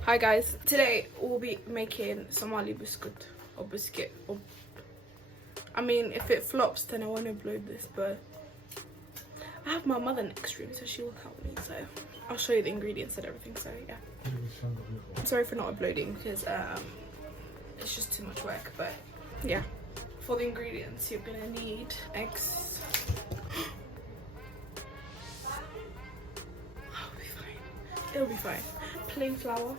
Hi guys, today we'll be making Somali biscuit. I mean, if it flops then I won't upload this, but I have my mother next room so she will help me, so I'll show you the ingredients and everything. So yeah, I'm sorry for not uploading because it's just too much work, but yeah. For the ingredients, you're gonna need eggs. It'll be fine. Plain flour,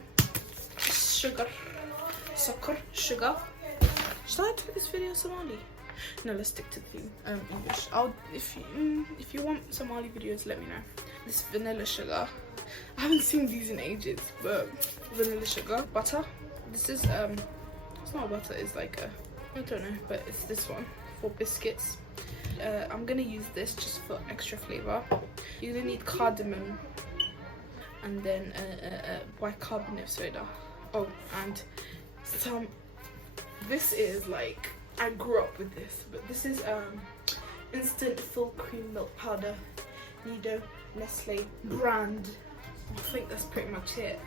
sugar, sugar. Should I do this video Somali? No, let's stick to the English. If you want Somali videos, let me know. This vanilla sugar. I haven't seen these in ages, but vanilla sugar, butter. This is it's not butter. It's like a, I don't know, but it's this one for biscuits. I'm gonna use this just for extra flavor. You're gonna need cardamom, and then bicarbonate of soda. Oh, and some. This is like, I grew up with this, but this is instant full cream milk powder, Nido, Nestle brand. I think that's pretty much it.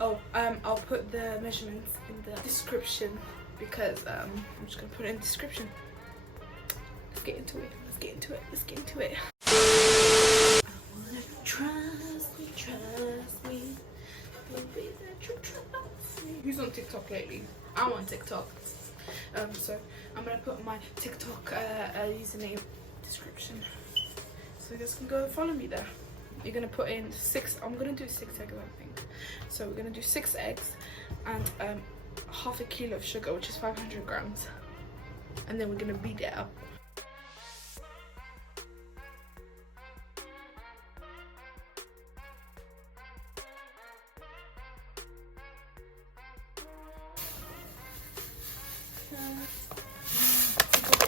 Oh, I'll put the measurements in the description because I'm just gonna put it in the description. Let's get into it. Let's get into it. Let's get into it. I wanna trust me. Baby, that you trust me. Who's on TikTok lately? I'm on TikTok. So I'm gonna put my TikTok username description, so you guys can go and follow me there. You're gonna put in 6. I'm gonna do 6 eggs, I think. So we're gonna do 6 eggs and half a kilo of sugar, which is 500 grams, and then we're gonna beat it up.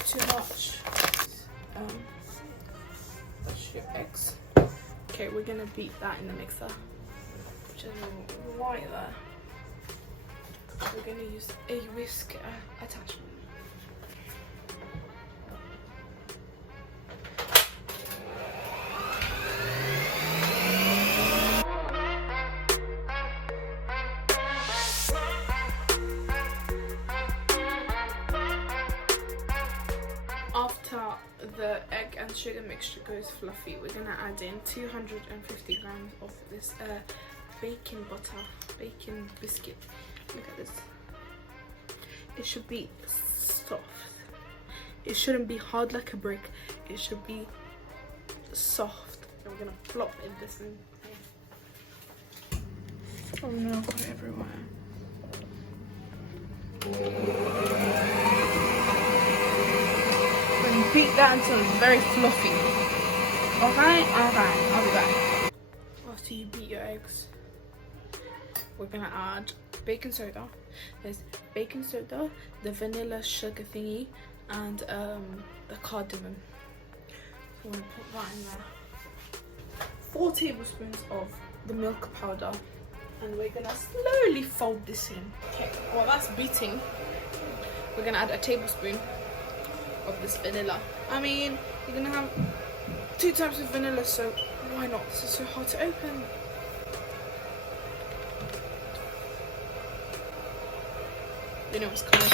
Too much. That's your eggs. Okay, we're gonna beat that in the mixer, which is right there. We're gonna use a whisk attachment. After the egg and sugar mixture goes fluffy, we're gonna add in 250 grams of this bacon butter, bacon biscuit. Look at this. It should be soft. It shouldn't be hard like a brick. It should be soft. And we're gonna plop in this in here. Oh no, got it everywhere. Beat that until it's very fluffy. Okay, I'll be back. After you beat your eggs, we're gonna add baking soda. There's baking soda, the vanilla sugar thingy, and the cardamom. So I'm gonna put that in there. 4 tablespoons of the milk powder, and we're gonna slowly fold this in. Okay, while that's beating, we're gonna add a tablespoon of this vanilla. I mean, you're gonna have 2 types of vanilla, so why not? This is so hard to open. You know what's coming.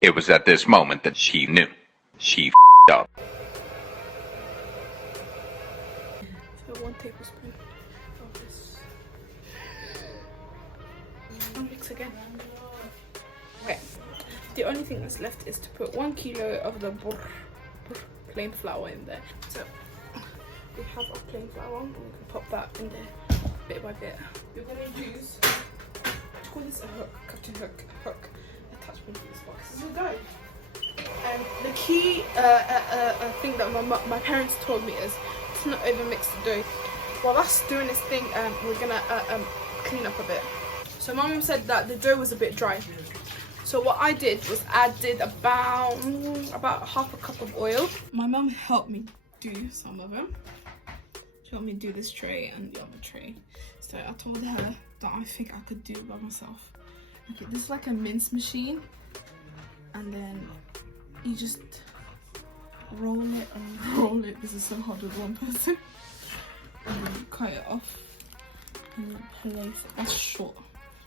It was at this moment that she knew. She f***ed up. So 1 tablespoon of this. I'll mix again. Okay, the only thing that's left is to put 1 kilo of the plain flour in there. So we have our plain flour, and we can pop that in there bit by bit. You're going to use, I call this a hook, cutting hook attachment to this box. This will go. And the key thing that my parents told me is to not overmix the dough. While that's doing this thing, we're going to clean up a bit. So my mum said that the dough was a bit dry. So what I did was added about half a cup of oil. My mum helped me do some of them. She helped me do this tray and the other tray. So I told her that I think I could do it by myself. Okay, this is like a mince machine. and then you just roll it and roll it. This is so hard with one person. And then you cut it off and then place it. That's short.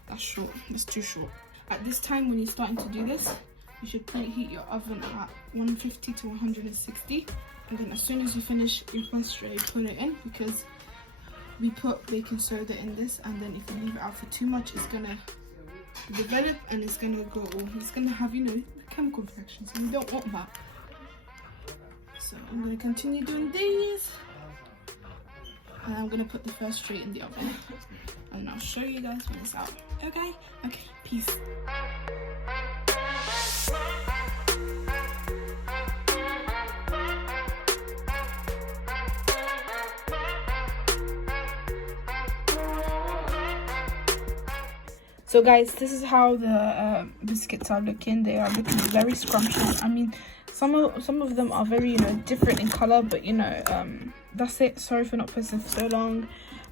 That's short. That's too short. At this time, when you're starting to do this, you should preheat your oven at 150 to 160. And then as soon as you finish your first tray, put it in, because we put baking soda in this, and then if you leave it out for too much, it's gonna develop and it's gonna go, it's gonna have, you know, chemical reactions, and we don't want that. So I'm gonna continue doing these, and I'm gonna put the first tray in the oven, and I'll show you guys when it's out. Okay, peace. So guys, this is how the biscuits are looking. They are looking very scrumptious. I mean, some of them are very, you know, different in color, but you know, that's it. Sorry for not posting for so long,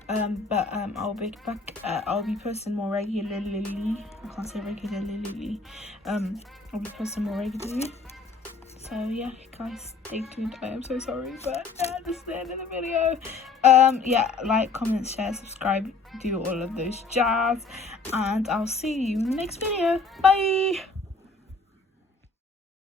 but I'll be back. I'll be posting more regularly. I can't say regularly. I'll be posting more regularly. So yeah, guys, stay tuned. I am so sorry, but this is the end of the video. Yeah, like, comment, share, subscribe, do all of those jazz, and I'll see you in the next video. Bye.